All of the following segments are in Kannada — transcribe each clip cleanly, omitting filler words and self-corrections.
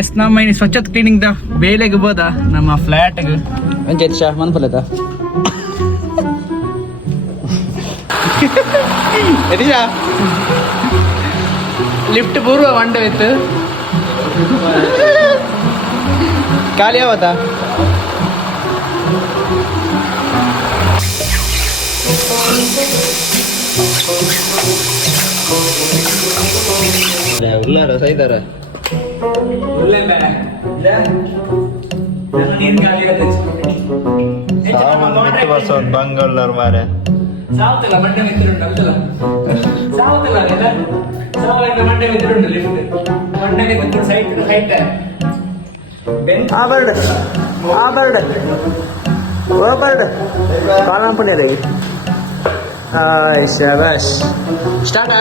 ಎಸ್ ನಮ್ಮ ಇನ್ನು ಸ್ವಚ್ಛತೆ ಕ್ಲೀನಿಂಗ್ ದ ಬೇಲೆಗೆ ಬೋದ ನಮ್ಮ ಫ್ಲಾಟ್ಗೆ ಒಂಚೈತಿ ಶಾ ಮನ್ಪಲ್ಲದ ಎದಿಶಾ ಲಿಫ್ಟ್ ಪೂರ್ವ ಮಂಡ ಇತ್ತು ಖಾಲಿ ಯಾವತ್ತ ಉಳ್ಳಾರ ಸೈದಾರ ಬಂಗಳ್ಳರ್ ಮಾರೆ ಸಾವತ್ತಲ್ಲ ಮಂಡೆ ಮಿತ್ರುಂಟು ಅಂತಲ್ಲ ಸಾವತ್ತಲ್ಲ ಅದೆಲ್ಲ ಸಾವತ್ತ ಮಂಡೆ ಮಿತ್ರುಂಟು ಲಿಫ್ಟ್ ಮಂಡೆ ಮಿತ್ರು ಸೈಟ್ ಆ ಬರ್ಡ್ ಓ ಬರ್ಡ್ ಕಾಲಂ ಪುಣ್ಯರೇ ಹಾಯ್ ಶಾಬಾಷ್ ಸ್ಟಾರ್ಟ್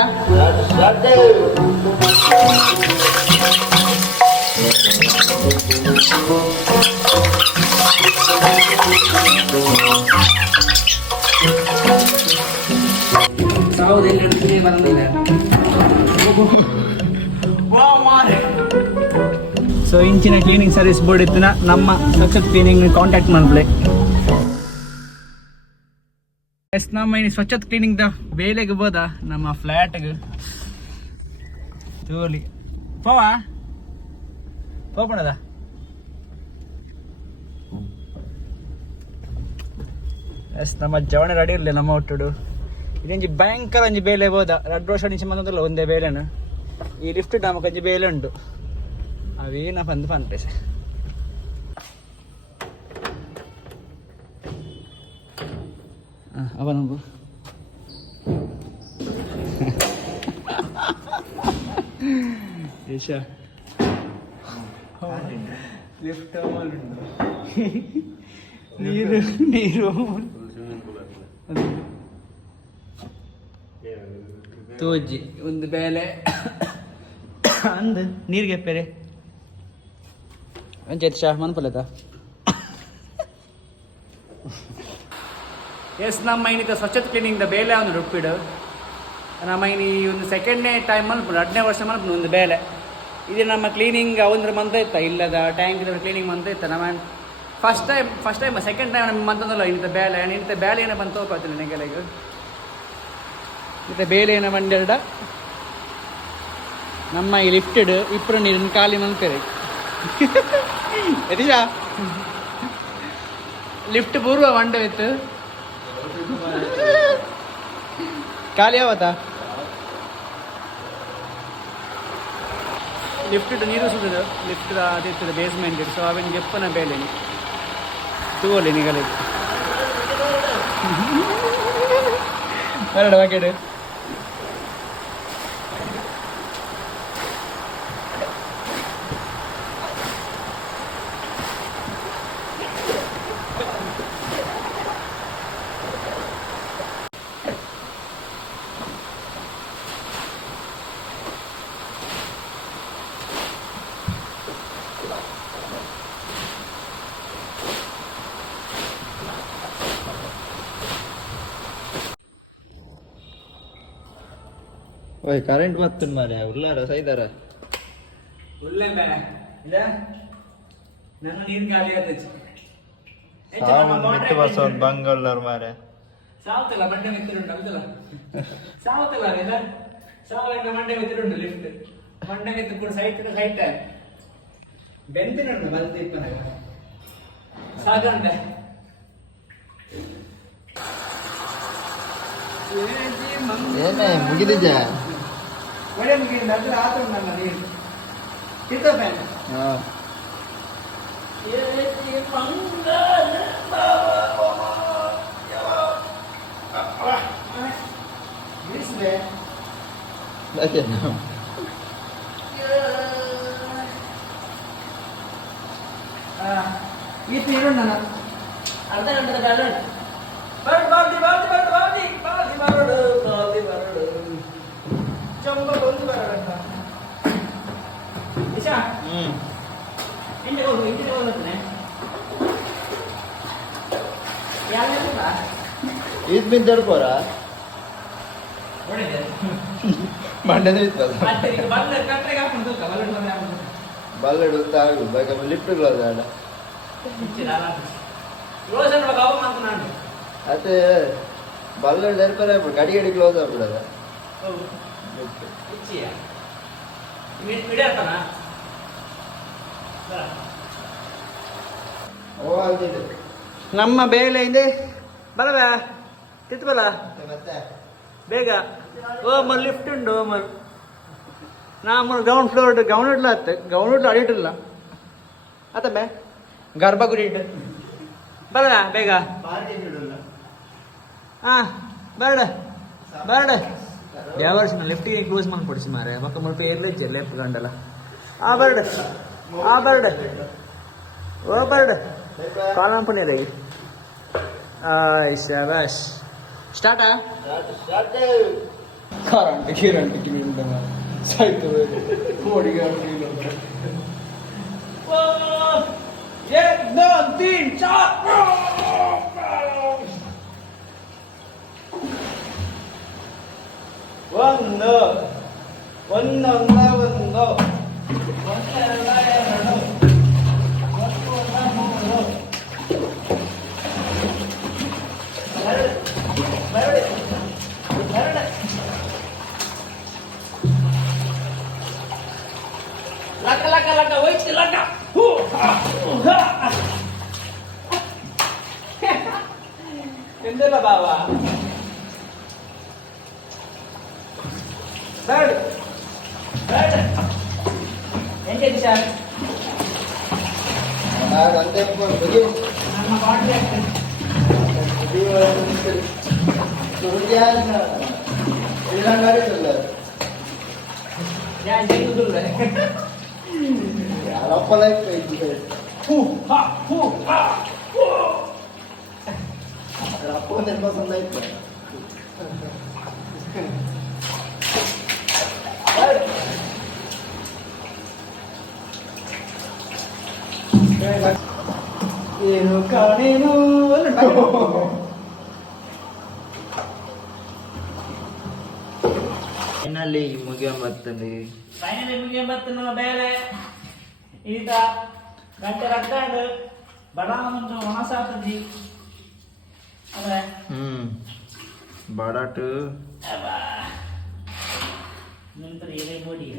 ಸೊ ಇಂಚಿನ ಕ್ಲೀನಿಂಗ್ ಸರ್ವಿಸ್ ಬೋರ್ಡ್ ಇತ್ತು ನಮ್ಮ ಸ್ವಚ್ಛತೆ ಕ್ಲೀನಿಂಗ್ ಕಾಂಟ್ಯಾಕ್ಟ್ ಮಾಡ್ಲಿ ಎಸ್ ನಮ್ಮ ಇನ್ನು ಸ್ವಚ್ಛತೆ ಕ್ಲೀನಿಂಗ್ ದ ಬೇಲೆಗೆ ಬೋದ ನಮ್ಮ ಫ್ಲಾಟ್ಗೆ ತೋಲಿ ಪೋಪಣದ ಎಸ್ ನಮ್ಮ ಜವಣ ರೆಡಿ ಇರಲಿ ನಮ್ಮ ಒಟ್ಟುಡು ಇದೊಂಜಿ ಭಯಂಕರ ಒಂಜಿ ಬೇಲೆ ಬೋದ 2 ವರ್ಷ ನಿಂಚೆ ಬಂದಲ್ಲ ಒಂದೇ ಬೇಲೆನ ಈ ಲಿಫ್ಟ್ ನಮಕೊಂಜಿ ಬೇಲೆ ಉಂಟು ಅವೇನ ಬಂದು ಪನ್ಪೆ ಅವನಂಬು ಏಷ ಲಿಫ್ಟ್ ನೀರು ತೋಜಿ ಒಂದು ಬೇಲೆ ಅಂದು ನೀರಿಗೆ ಪೇರೆ ಒಂಚೈತಿ ಶಾ ಮನ್ಪಲ್ಲದ ಎಸ್ ನಮ್ಮ ಇನ್ನಿತ ಸ್ವಚ್ಛತೆ ಕ್ಲೀನಿಂಗ್ ದ ಬೇಲೆ ಒಂದು ರುಪ್ಪಿಡು ನಮ್ಮ ಇನ್ನು ಈ ಒಂದು ಸೆಕೆಂಡ್ನೇ ಟೈಮ್ ಮಲ್ಪುಡು 2ನೇ ವರ್ಷ ಮಲ್ಪುಡು ಒಂದು ಬೇಲೆ ಇದು ನಮ್ಮ ಕ್ಲೀನಿಂಗ್ ಅವಂದ್ರೆ ಮಂತ ಇತ್ತ ಇಲ್ಲದ ಟ್ಯಾಂಕ್ ಕ್ಲೀನಿಂಗ್ ಮಂತ ಇತ್ತ ನಮ್ಮ ಫಸ್ಟ್ ಟೈಮ್ ಸೆಕೆಂಡ್ ಟೈಮ್ ನಮ್ಮ ಮಂತಂದಲ್ಲ ಇನ್ನಿತ ಬೇಲೆ ಏನೋ ಬಂದು ತೋಪಾತಿಲ್ಲ ನೆಗೆಲೆಗೆ ಮತ್ತು ಬೇಲೆ ಏನೋ ಬಂದೆರಡ ನಮ್ಮ ಈ ಲಿಫ್ಟೆಡ್ ಇಪ್ಪರು ನೀರಿನ ಖಾಲಿ ಮಂಪೇರೆ ಎದಿಶಾ ಲಿಫ್ಟ್ ಪೂರ್ವ ಮಂಡ ಇತ್ತು ಖಾಲಿ ಯಾವತ್ತ ಲಿಫ್ಟ್ ನೀರು ಸುಡಿದು ಲಿಫ್ಟ್ ಅದಿರ್ತದೆ ಬೇಸ್ಮೆಂಟ್ ಸೊ ಅವೇನು ಗೆಪ್ಪನ ಬೇಲೆ ತಗೋಲಿ ನಿಗಲಿ ಬರಡ ಬಕೆಟ್ ಓಯ್ ಕರೆಂಟ್ ಬರ್ತನ್ ಮಾರೆ ಉಳ್ಳಾರ ಸೈದಾರ ಉಳ್ಳೆ ಬೇಡ ಇಲ್ಲ ನನ್ನ ನೀರು ಖಾಲಿ ಆಯ್ತು ಮಿತ್ತು ಬಸ್ ಒಂದು ಬಂಗಳ್ಳರ್ ಮಾರೆ ಸಾವತ್ತಲ್ಲ ಮಂಡೆ ಮಿತ್ರುಂಟು ಅಂತಲ್ಲ ಸಾವತ್ತಲ್ಲ ಅದೆಲ್ಲ ಸಾವತ್ತ ಮಂಡೆ ಮಿತ್ರುಂಟು ಲಿಫ್ಟ್ ಮಂಡೆ ಮಿತ್ತು ಕೂಡ ಸೈಟ್ ಬೆಂತಿನುಂಟು ಬಲ್ತಿ ಇಪ್ಪನಾಗ ಸಾಗಂಡ ಏನೇ ಮುಗಿದಿಜ ಒಳ್ಳೆ ಮುಗಿದ ಅದ್ರ ಆತರ ನನ್ನ ನೀರು ತಿರ್ತ ಬ್ಯಾನ್ ಈ ನೀರು ನನ್ನ ಅರ್ಧ ಗಂಟೆ ಬ್ಯಾಲೆನ್ಸ್ ಬಾಲ್ದಿ ಬರಡು ಚಂಬ ಬಂದು ಬರಡ ಇಶಾ ಇಂಟೆ ಹೋಗ್ತಾನೆ ಈದ್ ಬಿದ್ದು ತಡ್ಕೋರ ಹೊಡಿದೆ ಮಂಡ್ಯದ ಇತ್ತಲ್ಲ ಮತ್ತೆ ಈಗ ಬಲ್ಲ ಕಟ್ಟೆಗೆ ಹಾಕೊಂಡು ತೂಕ ಬಲ್ಲಡ್ ಬಂದ್ರೆ ಹಾಕೊಂಡು ಬಲ್ಲಡ್ ಅಂತ ಆಗುದು ಬೇಗ ಲಿಫ್ಟ್ಗಳು ಅದ ಕ್ಲೋಸ್ ಆಗುವಾಗ ಅವ ಮಾತು ನಾನು ಮತ್ತೆ ಬಲ್ಲಡ್ ದರ್ಪರ ಗಡಿ ಗಡಿ ಕ್ಲೋಸ್ ಆಗ್ಬಿಡದ ಹೌದು ಇಚ್ಚಿಯ ಮಿಡಿಯತ್ತಾನ ಓ ಅಲ್ದಿದೆ ನಮ್ಮ ಬೇಲೆ ಇದೆ ಬಲವೇ ತಿತ್ತು ಬಲ ಮತ್ತೆ ಬೇಗ ಓ ಮರ್ ಲಿಫ್ಟ್ ಉಂಡು ಮರ್ ನಾ ಗ್ರೌಂಡ್ ಫ್ಲೋರ್ ಗ್ರೌಂಡ್ ಇಡ್ಲ ಆತ ಗ್ರೌಂಡ್ ಇಡ್ಲ ಅಡಿಟಿಲ್ಲ ಆತಮ್ಮೆ ಗರ್ಭಗುಡಿ ಇಟ್ಟು ಬರಣ ಬೇಗ ಹಾ ಬರಡ ಬರಡ ಯಾವ ವರ್ಷ ಲೆಫ್ಟಿಗೆ ಕ್ಲೋಸ್ ಮಾಡಿ ಕೊಡಿಸಿ ಮಾರೆ ಮಕ್ಕ ಮುಲ್ಪ ಏರ್ಲಿಜ್ಜೆ ಲೆಫ್ಟ್ ಗಂಡಲ್ಲ ಆ ಬರಡ ಆ ಬರಡ ಓ ಬರಡ ಕಾಲಂ ಪುಣ್ಯ ಆಯ್ ಶಾಬಾಷ್ ಸ್ಟಾರ್ಟಾ ಕರೆಂಟ್ ಕಿಲೋಮೀಟರ್ ಸಾಯ್ತು ಕೋಡಿ एक दो तीन चार ಒಂದು ಒಂದೊಂದ ಒಂದು ಒಂದೆರಡ ಎರಡು ಒಂದೊಂದ ಮೂರು ಎರಡು ಎರಡು ಎರಡು ಲಕ್ಕ ಲಕ್ಕ ಲಕ್ಕ ಹೋಯ್ತು ಲಕ್ಕ ಎಂದಲ್ಲ ಬಾವಾ ಬೇಡ ಬೇಡ ಎಂಟೇ ಸರ್ ಅಂತೆ ಮುಗಿಯು ನಮ್ಮ ಬಾಂಡ್ಲಿ ಆಗ್ತದೆ ಯಾರು ಜೈಗುದಿಲ್ಲ ಯಾರಪ್ಪ ಲೈಫ್ ಅಪ್ಪ ನೆನಪ ಸಂದಾಯ್ತು ಏನು ಕಾಣೇನು ಫೈನಲಿ ಮುಗಿಯಂಬತ್ತಲ್ಲಿ ಫೈನಲಿ ಮುಗಿಯಂಬತ್ತು ನಮ್ಮ ಬೇರೆ ಈಗ ಗಂಟೆ ರಕ್ತಾಂಡು ಬಡಾಮಂದು ಒಣಸಾತದ್ದಿ ಅದೇ ಬಡಾಟು ನಂತರ ಎಲೆ ಬೋಡಿಯ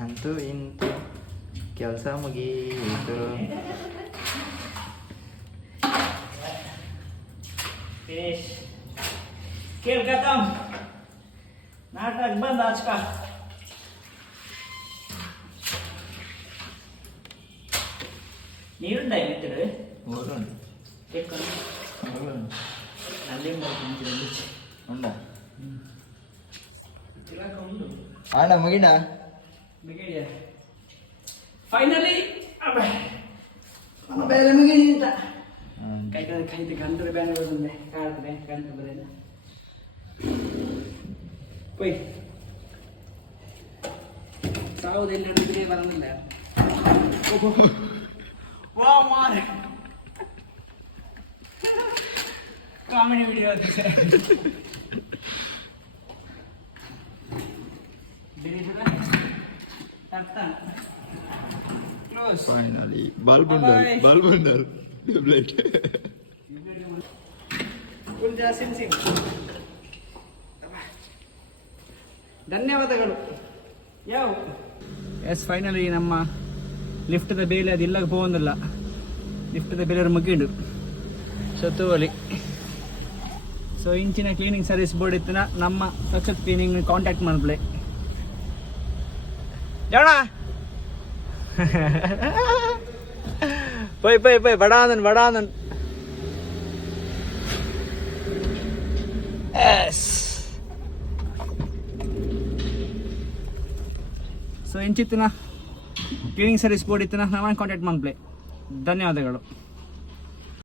ಅಂತೂ ಇಂತೂ ಕೆಲಸ ಮುಗೀತು फिनिश खेल खत्म नाटक बंद आज का ನೀರುಂಡ ಏನಿತ್ತು ಆಡ ಮುಗಿಡ ಫೈನಲಿ ನಮ್ಮ ಬೇರೆ ಮುಗಿದ ಕೈದು ಗಂಟಲು ಬೇನೆ ಬಂದೆ ಕಾಡ್ತದೆ ಗಂಟಲು ಬರೇನ ಪೊಯ್ ಸಾವುದೆಲ್ಲ ಹಿಡಿದ್ರೆ ಬರೋದಿಲ್ಲ ವಾ ಮಾರೆ ಕಾಮಿಡಿ ವಿಡಿಯೋ ಫೈನಲಿ ಬಾಲ್ಬಂಡರ್ ಟ್ಯೂಬ್ಲೈಟ್ ಧನ್ಯವಾದಗಳು ಯಾವ ಎಸ್ ಫೈನಲಿ ನಮ್ಮ ಲಿಫ್ಟದ ಬೇಲೆ ಅದು ಇಲ್ಲಾಗ ಹೋಗೋದಿಲ್ಲ ಲಿಫ್ಟದ ಬೇಲೆ ಮುಗಿಂಡು ಸತ್ತುವಲಿ ಸೊ ಇಂಚಿನ ಕ್ಲೀನಿಂಗ್ ಸರ್ವಿಸ್ ಬೋರ್ಡ್ ಇತ್ತು ನಮ್ಮ ಸಕ್ಸಸ್ ಕ್ಲೀನಿಂಗ್ ಕಾಂಟ್ಯಾಕ್ಟ್ ಮಾಡ್ಬಳೆ ಜಾಣ போய் போய் போய் வடாதன் வடாதன் ಸೊ ಇಂಚಿತ್ತಿನ ಕ್ಲೀನಿಂಗ್ ಸರ್ವಿಸ್ ಬೋರ್ಡ್ ಇತ್ತಿನ ನಾನು ಕಾಂಟ್ಯಾಕ್ಟ್ ಮಾಡ್ಬಳೆ ಧನ್ಯವಾದಗಳು